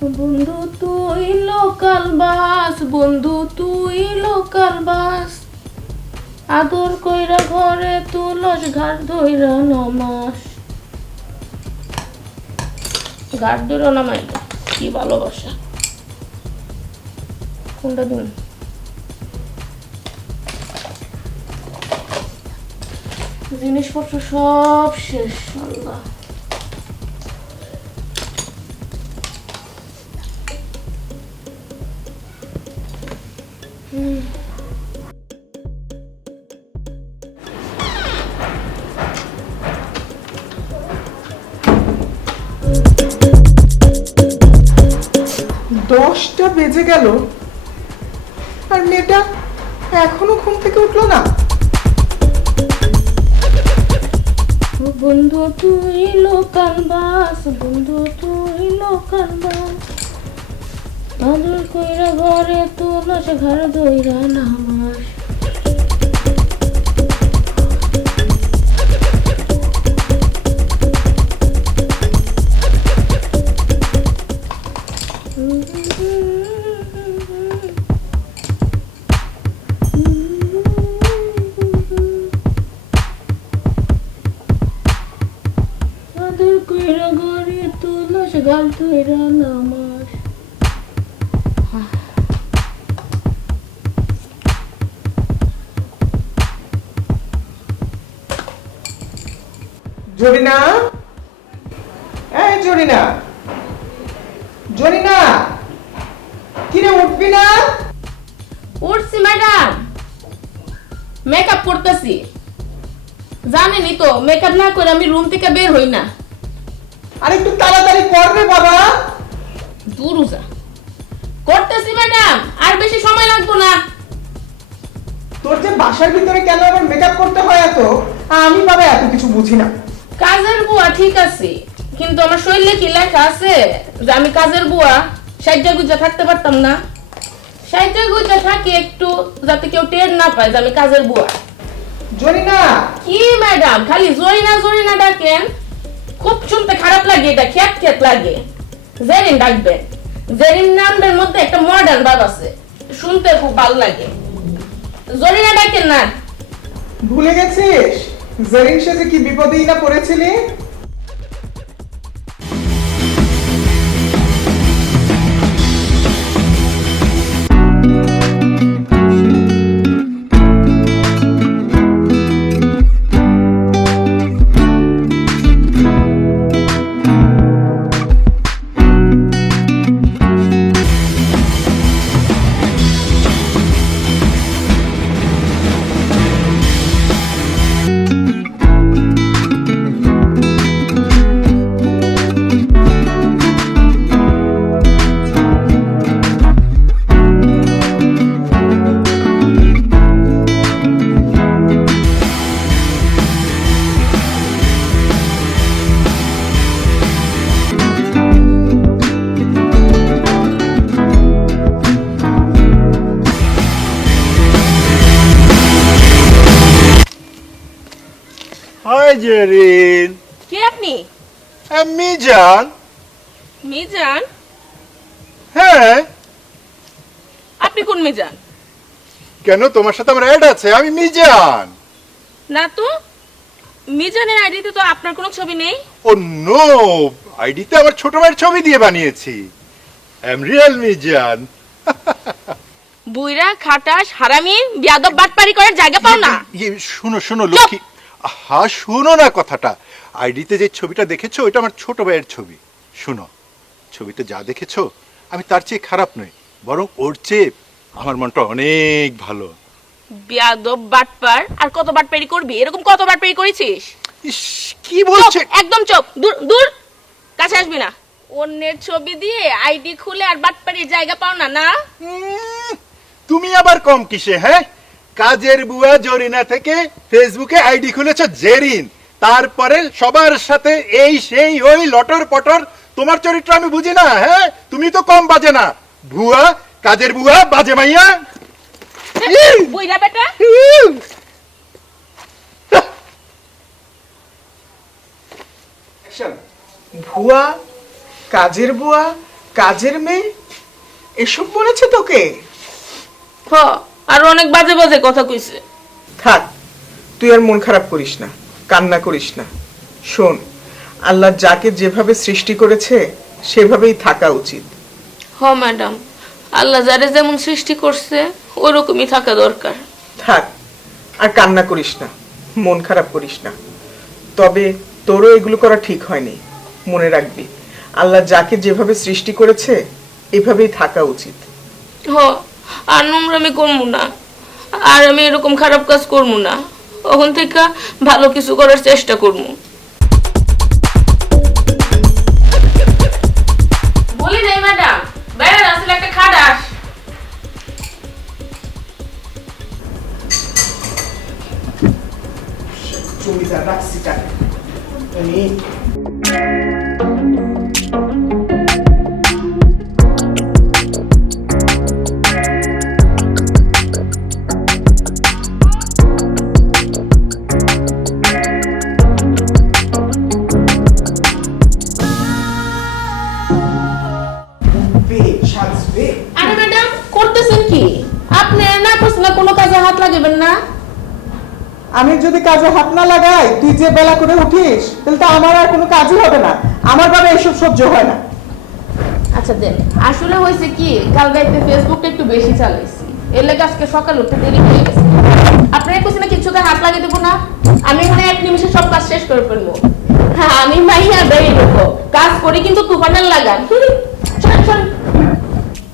বন্ধু তুই local bus, বন্ধু তুই লোকাল বাস, আদর কইরা ঘরে তুলস ঘাট ধইরা নমাস। ঘাট ধইরা নামাই কি ভালোবাসা। কোনটা দিন জিনিসপত্র সব শেষ। আল্লাহ দশটা বেজে গেল আর মেয়েটা এখনো ঘুম থেকে উঠলো না। বন্ধু তুই লোকাল বাস, বন্ধু তুই লোকাল বাস, আদর কইরা ঘরে তুলস ঘর ধইরা নামাস। আদর কইরা ঘরে তুলস ঘর ধইরা নামাস। জরিনা, এই জরিনা, জরিনা, কিরে উঠবি না? উঠছি ম্যাডাম, মেকআপ করতেছি। জানেনই তো মেকআপ না করে আমি রুম থেকে বের হই না। আর একটু তাড়াতাড়ি করবে বাবা। দুরুজা করতেছি ম্যাডাম, আর বেশি সময় লাগবে না। তোর যে বাসার ভিতরে কেন আবার মেকআপ করতে হয় এত, আমি বাবা এত কিছু বুঝি না। কাজের বুয়া ঠিক আছে, কিন্তু আমার শরীরে কি লেখা আছে যে আমি কাজের বুয়া সাইজা গুজা থাকতে পারতাম না? সাইজা গুজা থাকি একটু, যাতে কেউ টের না পায় যে আমি কাজের বুয়া। জরিনা, কি ম্যাডাম খালি জরিনা জরিনা ডাকেন? খুব শুনতে খারাপ লাগে, এটা খ্যাত খ্যাত লাগে। জেরিন ডাকবেন। জেরিন নামের মধ্যে একটা মডার্ন ভাব আছে, শুনতে খুব ভালো লাগে। জরিনা ডাকেন না। ভুলে গেছিস জেরিন সেজে কি বিপদেই না পড়েছিলি? হাই জেরিন। কে আপনি? মিজান। মিজান? হ্যাঁ, আপনি কোন মিজান? কেন তোমার সাথে আমার অ্যাড আছে, আমি মিজান। না তো, মিজানের আইডিতে তো আপনার কোনো ছবি নেই। ও নো, আইডিতে আমার ছোট ভাইয়ের ছবি দিয়ে বানিয়েছি। I am real Mizan. বুইরা খাটাস হারামি বিয়াদব বাটপারি করার জায়গা পাও না। শুনো শুনো লক্ষ্মী, হ্যাঁ শুনো না কথাটা। আইডিতে যে ছবিটা দেখেছো ওটা আমার ছোট ভাইয়ের ছবি। শুনো, ছবিতে যা দেখেছো আমি তার চেয়ে খারাপ নই, বরং ওর চেয়ে আমার মনটা অনেক ভালো। বিয়াদব বাটপার, আর কত বাটপারি করবি? এরকম কত বাটপারি করেছিস? ইস, কি বলছে? একদম চুপ, দূর দূর, কাছে আসবি না। অন্যের ছবি দিয়ে আইডি খুলে আর বাটপারির জায়গা পাও না না? তুমি আবার কম কিসে? হ্যাঁ, কাজের বুয়া জরিনা থেকে ফেসবুকে আইডি খুলেছো জেরিন, তারপরে সবার সাথে এই সেই ওই লটর পটর। তোমার চরিত্র আমি বুঝি না। হ্যাঁ, তুমি তো কম বাজে না। ভুয়া, কাজের বুয়া, বাজে মাইয়া। বুইরা বেটা, ভুয়া, কাজের বুয়া, কাজের মেয়ে এসব বলেছে তোকে? হ, আর অনেক বাজে বাজে কথা কইছে। থাক, তুই আর মন খারাপ করিস না, কান্না করিস না। শোন, আল্লাহ যাকে যেভাবে সৃষ্টি করেছে সেভাবেই থাকা উচিত। হ ম্যাডাম, আল্লাহ যারে যেমন সৃষ্টি করছে ওরকমই থাকা দরকার। থাক, আর কান্না করিস না, মন খারাপ করিস না। তবে তোরও এগুলো করা ঠিক হয়নি। মনে রাখবি, আল্লাহ যাকে যেভাবে সৃষ্টি করেছে এভাবেই থাকা উচিত। হ, আর নোংরামি করবো না, আর আমি এরকম খারাপ কাজ করবো না। ওখান থেকে ভালো কিছু করার চেষ্টা করবো। বলি নাই ম্যাডাম, বাইরে আসলে একটা খাটাস। জমিদার রাখছি টাকা। আমি সাজবে। আরে ম্যাডাম, করতেছেন কি আপনি? না করছেন না কোনো কাজে হাত লাগাবেন না। আমি যদি কাজে হাত না লাগাই, তুই যে বেলা করে উঠিস, তাহলে তো আমার আর কোনো কাজই হবে না। আমার বাবা এসব সহ্য হয় না। আচ্ছা দেন, আসলে হয়েছে কি, কাল রাইতে ফেসবুকটা একটু বেশি চালাইছি, এর লেগে আজকে সকাল উঠতে দেরি হয়ে গেছে। আপনারা কইছেন না কিছুতে হাত লাগিয়ে দেবো না, আমি এখানে 1 নিমিষে সব কাজ শেষ করে ফেলবো। হ্যাঁ, আমি মাইয়া বেরিয়ে দেবো, কাজ করি কিন্তু তুফানের লাগান। চল চল।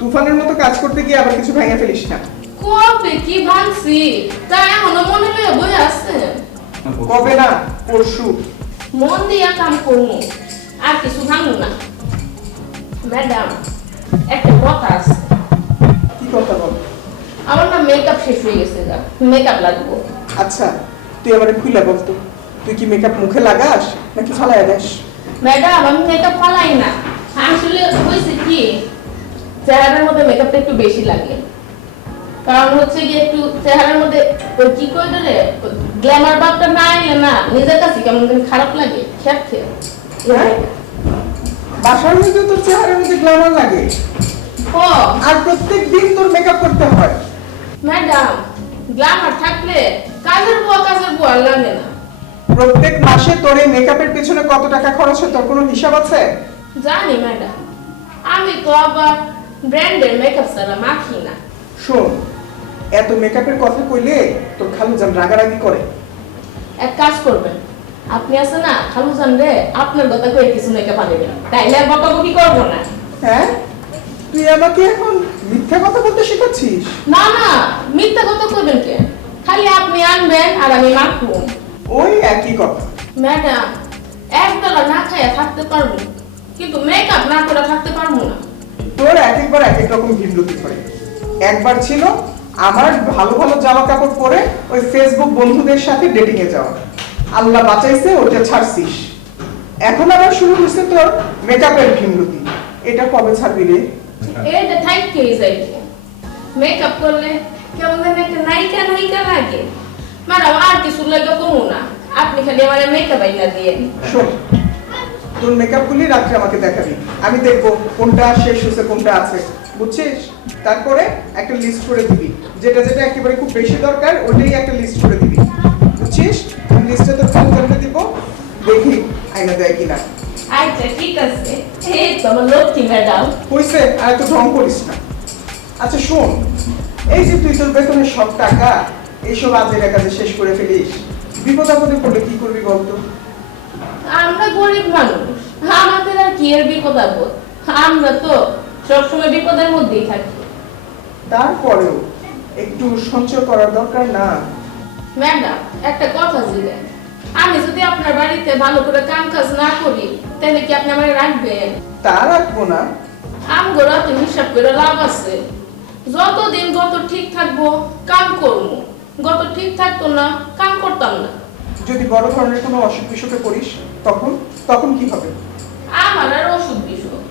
তুফানের মতো কাজ করতে গিয়ে আবার কিছু ভেঙে ফেলিস না। কবে কি ভাঙছি তা এখনো মনে লয়ে বই আছে। কবে না, পরশু। মন দিয়া কাম করবো, আর কিছু ভাঙবো না। ম্যাডাম, একটা কথা আছে। কি কথা বল? আমার না মেকআপ শেষ হয়ে গেছে, মেকআপ লাগবো। আচ্ছা, তুই আমারে খুলে বলতো, তুই কি মেকআপ মুখে লাগাস নাকি ফালায় দেস? ম্যাডাম, আমি মেকআপ ফালাই না। আসলে হয়েছে কি, চেহারার মধ্যে মেকআপটা একটু বেশি লাগে। কারণ হচ্ছে কি, একটু চেহারার মধ্যে ওই কি কই রে, গ্ল্যামার ভাবটা না এলে না নিজের কাছে কেমন যেন খারাপ লাগে। খেয়ে খেয়ে হ্যাঁ? বাসার মধ্যে তোর চেহারার মধ্যে গ্ল্যামার লাগে, ও আর প্রত্যেক দিন তোর মেকআপ করতে হয়। ম্যাডাম, গ্ল্যামার থাকলে কাজের বুয়া লাগে না। প্রত্যেক মাসে তোর এই মেকআপের পেছনে কত টাকা খরচ হয় তোর কোনো হিসাব আছে? জানি ম্যাডাম, আমি তো আবার ব্র্যান্ডের মেকআপ ছাড়া মাখি না। শোন, এত মেকআপের কথা কইলে তোর খালুজান রাগারাগি করে। এক কাজ করবেন, আপনি আছেন না খালুজান রে, আপনার কথা কয়ে কিছু মেকআপ আনবেন, তাইলে আর বকাবকি করবো না। হ্যাঁ, তুই আমাকে এখন মিথ্যা কথা বলতে শেখাচ্ছিস? না না, মিথ্যা কথা কইবেন কে? খালি আপনি আনবেন আর আমি মাখবো। ওই একই কথা। ম্যাডাম, একবেলা না খাইয়া থাকতে পারবো, কিন্তু মেকআপ না করে থাকতে পারবো না। তোর এক একবার এক এক রকম ভিন্নতি করে। একবার ছিল আমার ভালো ভালো জামা কাপড় পরে ওই ফেসবুক বন্ধুদের সাথে ডেটিং এ যাওয়া, আল্লাহ বাঁচাইছে ওটা ছাড়ছিস। এখন আবার শুরু হয়েছে তোর মেকআপের ভিন্নতি। এটা কবে ছাড়বি রে? এটা থাইকেই যাইবো। মেকআপ করলে কেমন যেন একটা নায়িকা নায়িকা লাগে। ম্যাডাম, আর কিছু লাগে কমু না, আপনি খালি আমার মেকআপ আইনা দিয়ে। শোন, তোর মেকআপ গুলি রাত্রে আমাকে দেখাবি, আমি দেখবো কোনটা শেষ হয়েছে কোনটা আছে, বুঝছিস? তারপরে একটা লিস্ট করে দিবি, যেটা যেটা একেবারে খুব বেশি দরকার ওটাই একটা লিস্ট করে দিবি, বুঝছিস? আমি লিস্টে তোর খালুজানকে দিব, দেখি আইনা দেয় কিনা। আচ্ছা ঠিক আছে, এই তো আমার লক্ষ্মী ম্যাডাম। হইছে, আর এত ঢং করিস না। আচ্ছা শোন, এই যে তুই তোর বেতনের সব টাকা এইসব আজের কাজে শেষ করে ফেলিস, বিপদ আপদে পড়লে কি করবি বলতো? আমরা গরিব মানুষ, আমাদের আর কি এর বিপদ আপদ? আমরা তো সবসময় বিপদের মধ্যেই থাকি। তারপরেও একটু সঞ্চয় করার দরকার না? ম্যাডাম, একটা কথা জিজ্ঞেস, আমি যদি আপনার বাড়িতে ভালো করে কাম কাজ না করি তাহলে কি আপনি আমাকে রাখবেন? তা রাখবো না। আমগোরা তো হিসাব করে লাভ আছে, যতদিন যত ঠিক থাকবো কাম করবো, গত ঠিক থাকতো না কাম করতাম না। যদি বড় ধরনের কোনো অসুখ বিসুখে পড়িস তখন তখন কি হবে? আমার আর ওষুধ বিষুধ,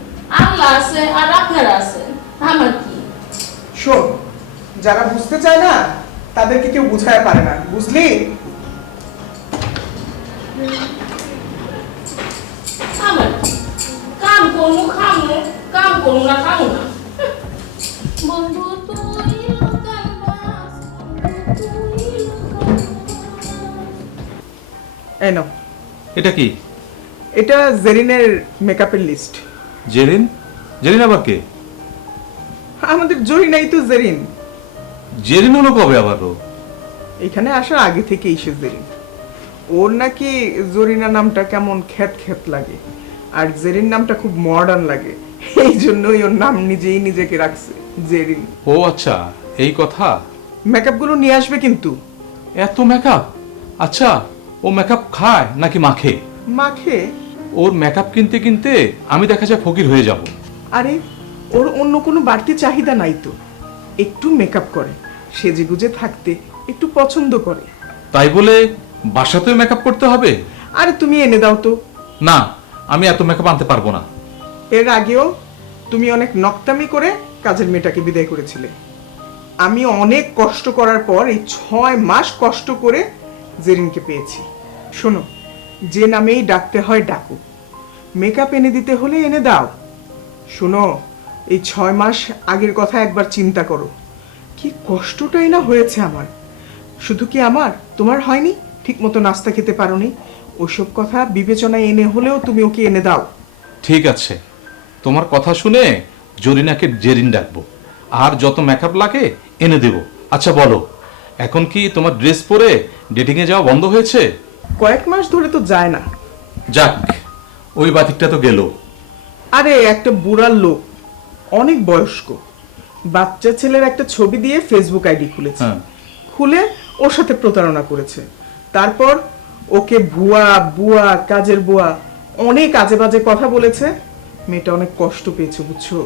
আল্লাহ আছে আর আপনারা আছেন, আমার কি? শোন, যারা বুঝতে চায় না তাদেরকে কেউ বুঝায় পারে না, বুঝলি? আমার কি? কাম করবো খামো, কাম করুন না খাও না বন্ধু তুই লোকাল বাস তুই লোকাল এই নাও, এটা কি? এটা জেরিনের মেকআপের লিস্ট। জেরিন? জেরিন আবার কে? আমাদের জরিনাই তো জেরিন। জেরিন হলো কবে আবার ও? এখানে আসার আগে থেকেই সে জেরিন। ওর নাকি জরিনা নামটা কেমন খ্যাত খ্যাত লাগে, আর জেরিন নামটা খুব মডার্ন লাগে, এই জন্যই ওর নাম নিজেই নিজেকে রাখছে জেরিন। ও আচ্ছা, এই কথা। মেকআপগুলো নিয়ে আসবে কিন্তু। এত মেকআপ? আচ্ছা, ও মেকআপ খায় নাকি মাখে? মাখে। ওর মেকআপ কিনতে কিনতে আমি দেখা যায় ফকির হয়ে যাব। আরে ওর অন্য কোনো বাড়তি চাহিদা নাই তো, একটু মেকআপ করে, সেজেগুজে থাকতে একটু পছন্দ করে। তাই বলে বাসাতেও মেকআপ করতে হবে? আরে তুমি এনে দাও তো। না, আমি এত মেকআপ আনতে পারবো না। এর আগেও তুমি অনেক নক্তামি করে কাজের মেয়েটাকে বিদায় করেছিলে। আমি অনেক কষ্ট করার পর এই 6 মাস কষ্ট করে জেরিনকে পেয়েছি। শোনো, যে নামেই ডাকতে হয় ডাকো, মেকআপ এনে দিতে হলে এনে দাও। শোনো, এই 6 মাস আগের কথা একবার চিন্তা করো, কি কষ্টটাই না হয়েছে আমার। শুধু কি আমার, তোমার হয়নি? ঠিক মতো নাস্তা খেতে পারোনি, ওসব কথা বিবেচনায় এনে হলেও তুমি ওকে এনে দাও। ঠিক আছে, তোমার কথা শুনে জরিনাকে জেরিন ডাকবো, আর যত মেকআপ লাগে এনে দেব। আচ্ছা বলো, এখন কি তোমার ড্রেস পরে ডেটিং এ যাওয়া বন্ধ হয়েছে? কয়েক মাস ধরে তো যায় না। যাক, ওই বাতিকটা তো গেল। আরে একটা বুড়ার লোক, অনেক বয়স্ক, বাচ্চা ছেলের একটা ছবি দিয়ে ফেসবুক আইডি খুলেছে। হ্যাঁ। খুলে ওর সাথে প্রতারণা করেছে। তারপর ওকে ভুয়া বুয়া, কাজের বুয়া, অনেক আজে বাজে কথা বলেছে। মেয়েটা অনেক কষ্ট পেয়েছে, বুঝছো?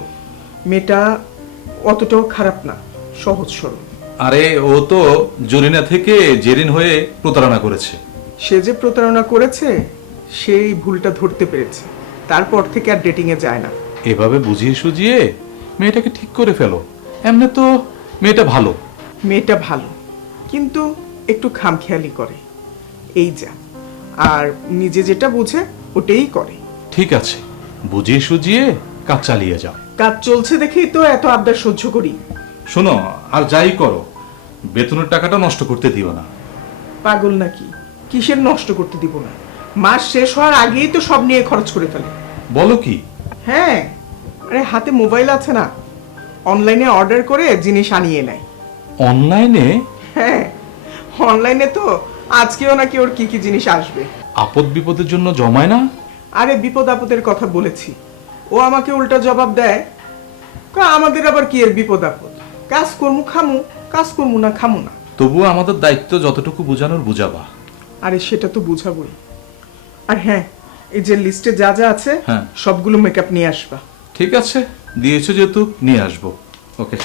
মেয়েটা অতটাও খারাপ না, সহজ সরল। আরে ও তো জরিনা থেকে জেরিন হয়ে প্রতারণা করেছে। সে যে প্রতারণা করেছে সেই ভুলটা ধরতে পেরেছে, তারপর থেকে আর ডেটিং এ যায় না। এভাবে বুঝিয়ে সুজিয়ে মেয়েটাকে ঠিক করে ফেলো। এমনি তো মেয়েটা ভালো। মেয়েটা ভালো, কিন্তু একটু খামখেয়ালি করে, এই যা। আর নিজে যেটা বুঝে ওটাই করে। ঠিক আছে, বুঝিয়ে সুজিয়ে কাজ চালিয়ে যাও। কাজ চলছে দেখেই তো এত আবদার সহ্য করি। শোনো, আর যাই করো বেতনের টাকাটা নষ্ট করতে দিও না। পাগল নাকি? কিসের নষ্ট করতে দিব না? মাস শেষ হওয়ার আগেই তো সব নিয়ে খরচ করে ফেলে। বলো কি? হ্যাঁ, আরে হাতে মোবাইল আছে না, অনলাইনে অর্ডার করে জিনিস আনিয়ে নেয়। অনলাইনে? হ্যাঁ, অনলাইনে তো আজকেও নাকি ওর কি কি জিনিস আসবে। আপদ বিপদের জন্য জমায় না? আরে বিপদ আপদের কথা বলেছি, ও আমাকে উল্টা জবাব দেয়, আমাদের আবার কি এর বিপদ আপদ, কাজ কর্মু খামু, কাজ কর্মু না খামু না। তবুও আমাদের দায়িত্ব যতটুকু বোঝানোর বুঝাবা। আরে সেটা তো বুঝাবই। আর হ্যাঁ, এই যে লিস্টে যা যা আছে হ্যাঁ, সবগুলো মেকআপ নিয়ে আসবা। ঠিক আছে, দিয়েছো যেহেতু নিয়ে আসবো। ওকে।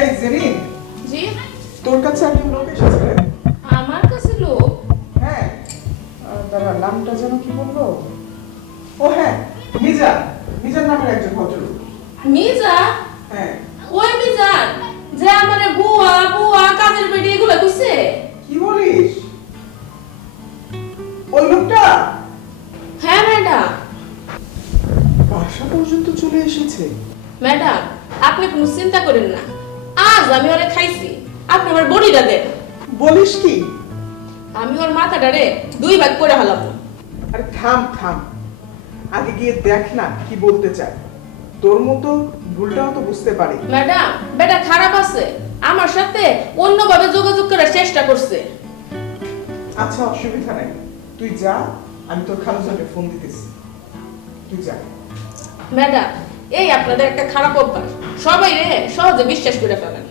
এই জেরিন, জি তোর কাছে একজন লোক এসেছে। আমার কাছে লোক? হ্যাঁ, দাঁড়া, নামটা যেন কি বললো? ও হ্যাঁ, মিজান, মিজান নামের একজন ভদ্রলোক। মিজা? হ্যাঁ। ওই মিজান যে আমারে বুয়া বুয়া কাজের বেটি এগুলা কইছে? কি বলিস? ওই লোকটা? হ্যাঁ ম্যাডাম। বাসা পর্যন্ত চলে এসেছে? ম্যাডাম, আপনি কোনো চিন্তা করেন না, আজ আমি ওরে খাইছি, আপনি আমার বড়িটা দেন। বলিস কি? আমি ওর মাথাটারে 2 ভাগ করে হলাম। আরে থাম থাম, আগে গিয়ে দেখ না কি বলতে চায়। তোর মতো ভুলটাও তো বুঝতে পারি। ম্যাডাম, বেটা খারাপ আছে, আমার সাথে অন্যভাবে যোগাযোগ করার চেষ্টা করছে। আচ্ছা, অসুবিধা নাই, তুই যা, আমি তোর খালুজাকে ফোন দিতেছি। তুই যা। ম্যাডাম, এই আপনাদের একটা খারাপ অভ্যাস, সবাই রে সহজে বিশ্বাস করে ফেলেন।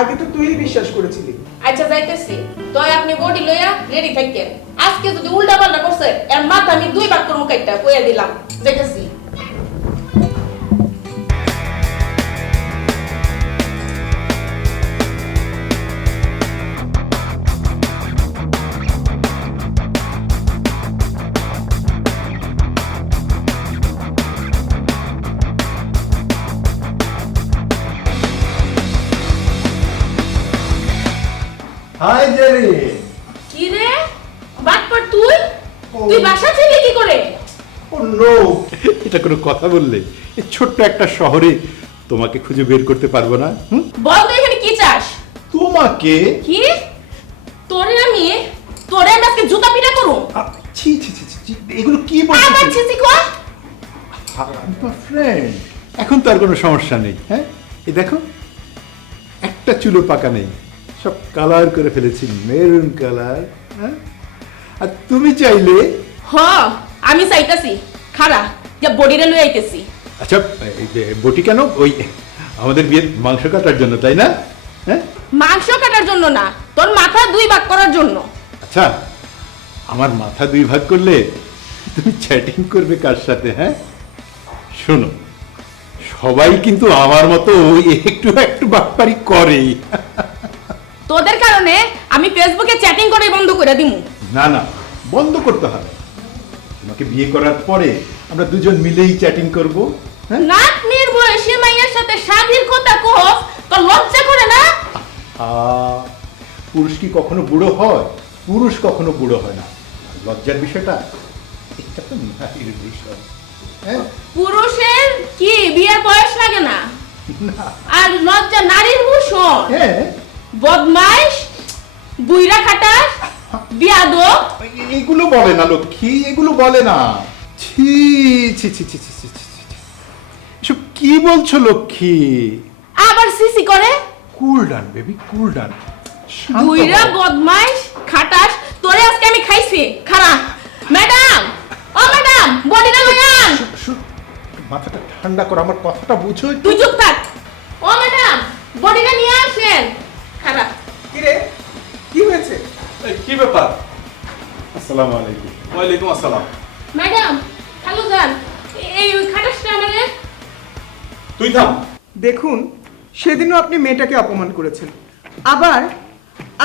আগে তো তুই বিশ্বাস করেছিলি। আচ্ছা যাইতেছি, তো আপনি বডি লইয়া রেডি থাকেন। আজকে যদি উল্টা পাল্টা করছে এর মাথা আমি 2 ভাগ করবো, কাইটা কইয়া দিলাম। যাইতেছি। Hi Jerry. কি রে বাটপার তুই? তুই বাসা ছিলি কি করে? ও নো, এটা কোনো কথা বললে? এই ছোট্ট একটা শহরে তোমাকে খুঁজে বের করতে পারবো না? বল তুই এখানে কি চাস? তোমাকে? কি? তোরে আমি আজকে জুতা পিটা করুম। ছি ছি ছি ছি, এগুলো কি আবার বলছিস? ছিছি কর। ফ্রেন্ড, এখন তো আর কোনো সমস্যা নেই। হ্যাঁ, এই দেখো, একটা চুলো পাকা নেই, সব কালার করে ফেলেছি, মেরুন কালার। হ্যাঁ, আর তুমি চাইলে। হ, আমি চাইতাছি খারা যে বডিরে লই আইতেছি। আচ্ছা, বটি কেন? ওই আমাদের বিয়ের মাংস কাটার জন্য, তাই না? হ্যাঁ, মাংস কাটার জন্য না, তোর মাথা 2 ভাগ করার জন্য। আচ্ছা, আমার মাথা 2 ভাগ করলে তুমি চ্যাটিং করবে কার সাথে? হ্যাঁ, শোনো, সবাই কিন্তু আমার মতো ওই একটু একটু বাটপারি করে। তোদের কারণে আমি ফেসবুকে চ্যাটিং করে বন্ধ করে দিমু। না না, বন্ধ করতে হবে। তোমাকে বিয়ে করার পরে আমরা দুজন মিলেই চ্যাটিং করব। হ্যাঁ, নাতনির বয়সী মাইয়ার সাথে শাদির কথা কস, তোর লজ্জা করে না? পুরুষ কি কখনো বুড়ো হয়? পুরুষ কখনো বুড়ো হয় না। লজ্জার বিষয়টা, এটা তো নারীর বিষয়। হ্যাঁ, পুরুষের কি বিয়ের বয়স লাগে না? আর লজ্জা নারীর ভূষণ। হ্যাঁ, বদমাইশ, বুইরা খাটাস, বিয়াদব। এগুলো বলে না লক্ষ্মী, এগুলো বলে না। ছি ছি ছি ছি ছি ছি ছি ছি। এসব কি বলছো লক্ষ্মী? আবার সিসি করে। কুল ডান বেবি, কুল ডান। বুইরা বদমাইশ খাটাস, তোরে আজকে আমি খাইছি। খারা ম্যাডাম, ও ম্যাডাম, বডিটা লইয়ান। মাথাটা ঠান্ডা করো, আমার কথাটা বুঝো। তুই চুপ থাক। ও ম্যাডাম, বডিটা নিয়ে আসেন। খারা কি রে, কি হয়েছে? কি ব্যাপার? আসসালামু আলাইকুম। ওয়ালাইকুম আসসালাম। ম্যাডাম, হ্যালো জান, এই ওই খাটাসটা আমারে। তুই থাম। দেখুন, সেদিনও আপনি মেয়েটাকে অপমান করেছেন, আবার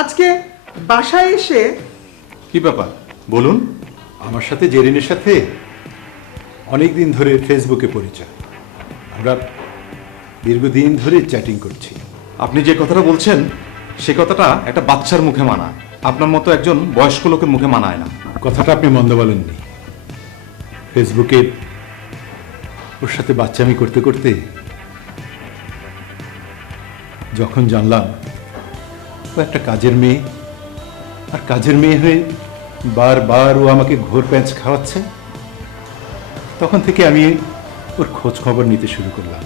আজকে বাসায় এসে। কি ব্যাপার বলুন? আমার সাথে জেরিনের সাথে অনেক দিন ধরে ফেসবুকে পরিচয়, আমরা দীর্ঘদিন ধরে চ্যাটিং করছি। আপনি যে কথাটা বলছেন সে কথাটা একটা বাচ্চার মুখে মানায়, আপনার মতো একজন বয়স্ক লোকের মুখে মানায় না। কথাটা আপনি মন্দ বলেননি। ফেসবুকে ওর সাথে বাচ্চামি করতে করতে যখন জানলাম ও একটা কাজের মেয়ে, আর কাজের মেয়ে হয়ে বারবার ও আমাকে ঘোর প্যাঁচ খাওয়াচ্ছে, তখন থেকে আমি ওর খোঁজ খবর নিতে শুরু করলাম।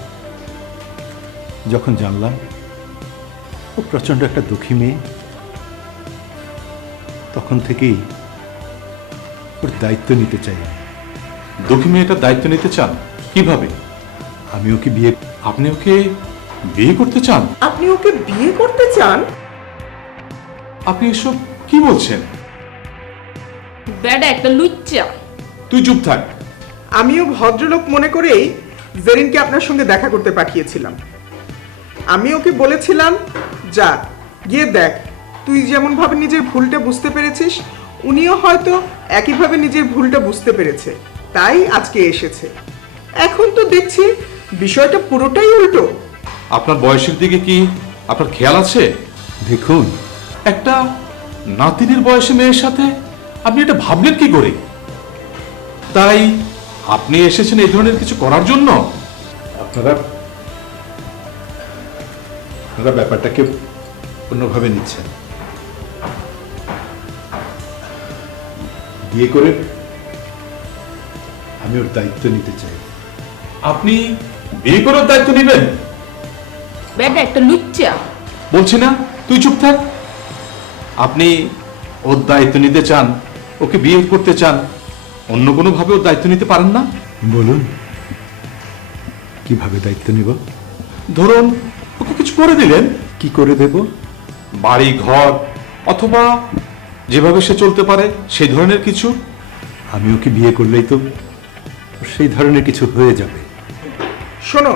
যখন জানলাম ও প্রচণ্ড একটা দুঃখী মেয়ে, তখন থেকেই ওর দায়িত্ব নিতে চাই। দুঃখী মেয়েটার দায়িত্ব নিতে চান? কিভাবে? আমি ওকে বিয়ে। আপনি ওকে বিয়ে করতে চান? আপনি ওকে বিয়ে করতে চান? আপনি এসব কি বলছেন? বেডা একটা লুচ্চা। তুই চুপ থাক। আমিও ভদ্রলোক মনে করেই জেরিনকে আপনার সঙ্গে দেখা করতে পাঠিয়েছিলাম। আমি ওকে বলেছিলাম, যা গিয়ে দেখ, তুই যেমন ভাবে নিজের ভুলটা বুঝতে পেরেছিস, উনিও হয়তো একইভাবে নিজের ভুলটা বুঝতে পেরেছে, তাই আজকে এসেছে। এখন তো দেখছি বিষয়টা পুরোটাই উল্টো। আপনার বয়সের দিকে কি আপনার খেয়াল আছে? দেখুন, একটা নাতিনের বয়সী মেয়ের সাথে আপনি এটা ভাবলেন কি করে? তাই আপনি এসেছেন এই ধরনের কিছু করার জন্য? আপনারা ব্যাপারটাকে অন্যভাবে নিচ্ছেন। বিয়ে করে আমি ওর দায়িত্ব নিতে চাই। আপনি বিয়ে করার দায়িত্ব নেবেন? বেডা একটা লুচ্চা। বলছি না তুই চুপ থাক। আপনি ওর দায়িত্ব নিতে চান, ওকে বিয়ে করতে চান, অন্য কোনো ভাবে ওর দায়িত্ব নিতে পারেন না? বলুন কিভাবে দায়িত্ব নিব? ধরুন ওকে কিছু করে দিলেন, কি করে দেব? বাড়ি ঘর অথবা যেভাবে সে চলতে পারে সেই ধরনের কিছু। আমি ওকে বিয়ে করলেই তো সেই ধরনের কিছু হয়ে যাবে। শোনো,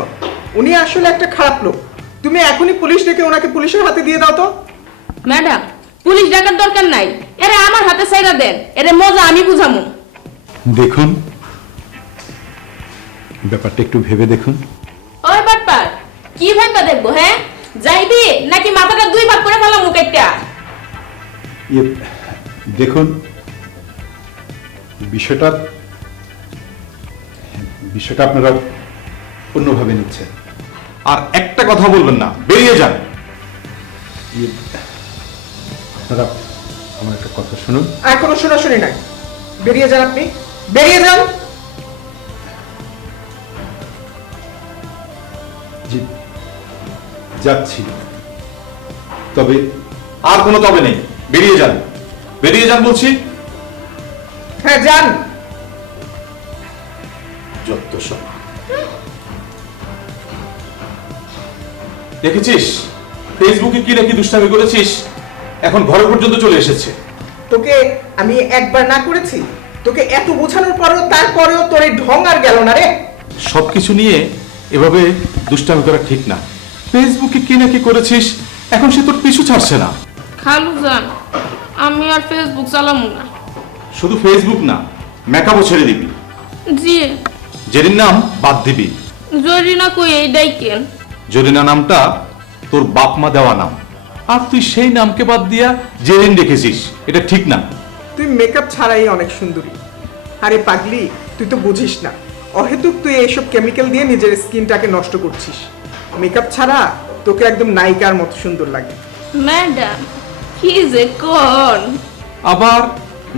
উনি আসলে একটা খারাপ লোক। তুমি এখনই পুলিশ ডেকে ওনাকে পুলিশের হাতে দিয়ে দাও তো। ম্যাডাম, পুলিশ ডাকার দরকার নাই, এরে আমার হাতে ছাইরা দেন, এরে মজা আমি বুঝামু। দেখুন, ব্যাপারটা একটু ভেবে দেখুন। ওই বাটপার, কি ভাবটা দেখবো? হ্যাঁ, যাইবি নাকি মাথাটা দুই ভাগ করে ফেলাম মুখেরটা? ইয়ে, দেখুন বিষয়টা আপনারা অন্যভাবে নিচ্ছেন। আর একটা কথা বলবেন না, বেরিয়ে যান। ইয়ে, আপনারা আমার একটা কথা শুনুন। আর কোনো শোনাশুনি নাই, বেরিয়ে যান আপনি, বেরিয়ে যান। জি, যাচ্ছি, তবে আর কোনো তবে নেই, বেরিয়ে যান, বেরিয়ে যান বলছি। হ্যাঁ যান। যত সব দেখেছিস, ফেসবুকে কি নাকি দুষ্টামি করেছিস, এখন ঘরে পর্যন্ত চলে এসেছে। তোকে আমি একবার না করেছি? তোকে এত বোঝানোর পরেও তারপরেও তোর এই ঢং আর গেল না রে। সবকিছু নিয়ে এভাবে দুষ্টামি করা ঠিক না। ফেসবুকে কি নাকি করেছিস, এখন সে তোর পিছু ছাড়ছে না। খালু যান, আমি আর ফেসবুক চালামু না। শুধু ফেসবুক না, মেকআপও ছেড়ে দিবি, জি, জেরিন নাম বাদ দিবি। জরিনা কই এই ডাইকেন? জরিনা নামটা তোর বাপ মা দেওয়া নাম, আর তুই সেই নামকে বাদ দিয়া জেরিন রেখেছিস, এটা ঠিক না। তুই মেকআপ ছাড়াই অনেক সুন্দরী। আরে পাগলি, তুই তো বুঝিস না, অহেতুক তুই এইসব কেমিক্যাল দিয়ে নিজের স্কিনটাকে নষ্ট করছিস। মেকআপ ছাড়া তোকে একদম নায়িকার মতো সুন্দর লাগে। ম্যাডাম, কি যে কোন? আবার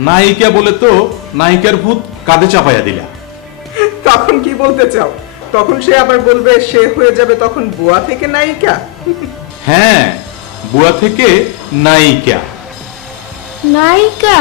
নায়িকা বলে তো নায়িকার ভূত কাঁধে চাপাইয়া দিলা। তখন কি বলতে চাও? তখন সে আবার বলবে সে হয়ে যাবে তখন বুয়া থেকে নায়িকা। হ্যাঁ, বুয়া থেকে নায়িকা। নায়িকা?